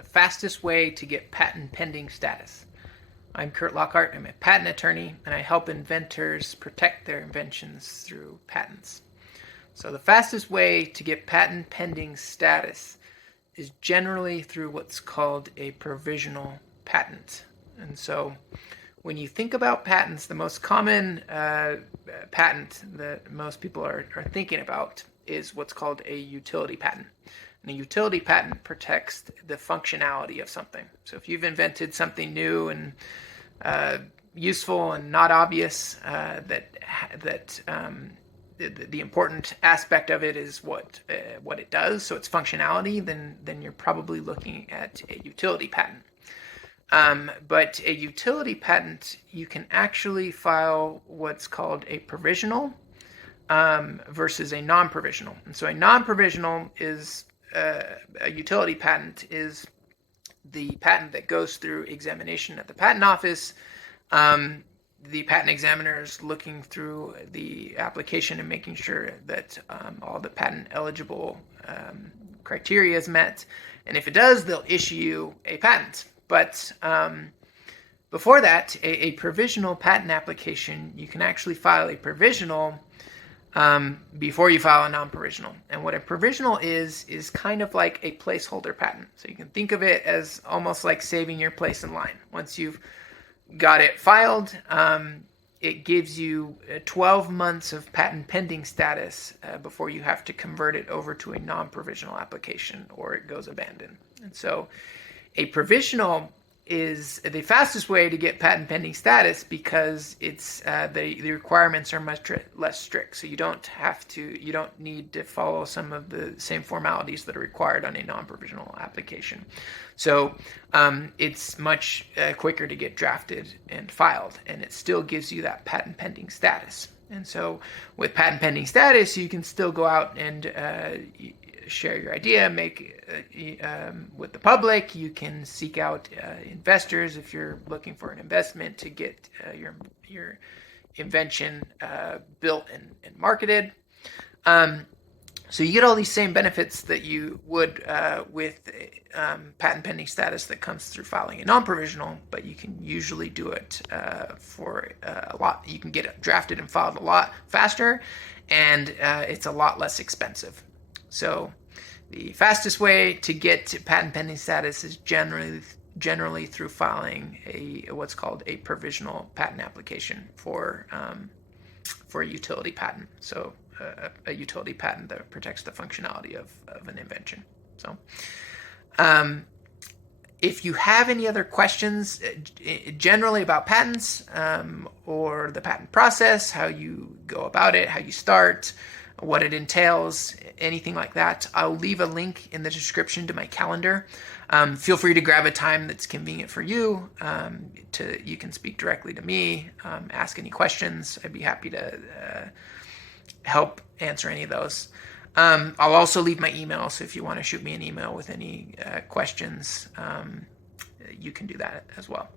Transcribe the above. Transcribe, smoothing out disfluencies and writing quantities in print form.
the fastest way to get patent pending status. I'm Curt Lockhart. I'm a patent attorney, and I help inventors protect their inventions through patents. So the fastest way to get patent pending status is generally through what's called a provisional patent. And so when you think about patents, the most common patent that most people are thinking about is what's called a utility patent. And a utility patent protects the functionality of something. So if you've invented something new and useful and not obvious, the important aspect of it is what it does, so its functionality, then you're probably looking at a utility patent. But a utility patent, you can actually file what's called a provisional versus a non-provisional. And so a non-provisional is a utility patent is the patent that goes through examination at the patent office. The patent examiner is looking through the application and making sure that all the patent eligible criteria is met. And if it does, they'll issue you a patent. But before that, a provisional patent application, you can actually file a provisional before you file a non-provisional. And what a provisional is kind of like a placeholder patent. So you can think of it as almost like saving your place in line. Once you've got it filed, it gives you 12 months of patent pending status before you have to convert it over to a non-provisional application or it goes abandoned. And so a provisional is the fastest way to get patent pending status because it's the requirements are much less strict. So you don't need to follow some of the same formalities that are required on a non-provisional application. So it's much quicker to get drafted and filed, and it still gives you that patent pending status. And so with patent pending status, you can still go out and share your idea, make with the public. You can seek out investors if you're looking for an investment to get your invention built and marketed. So you get all these same benefits that you would with patent pending status that comes through filing a non-provisional, but you can usually do it for a lot. You can get it drafted and filed a lot faster, and it's a lot less expensive. So the fastest way to get to patent pending status is generally through filing what's called a provisional patent application for a utility patent. So a utility patent that protects the functionality of an invention. So if you have any other questions generally about patents or the patent process, how you go about it, how you start, what it entails, anything like that, I'll leave a link in the description to my calendar. Feel free to grab a time that's convenient for you. You can speak directly to me, ask any questions. I'd be happy to help answer any of those. I'll also leave my email, so if you want to shoot me an email with any questions, you can do that as well.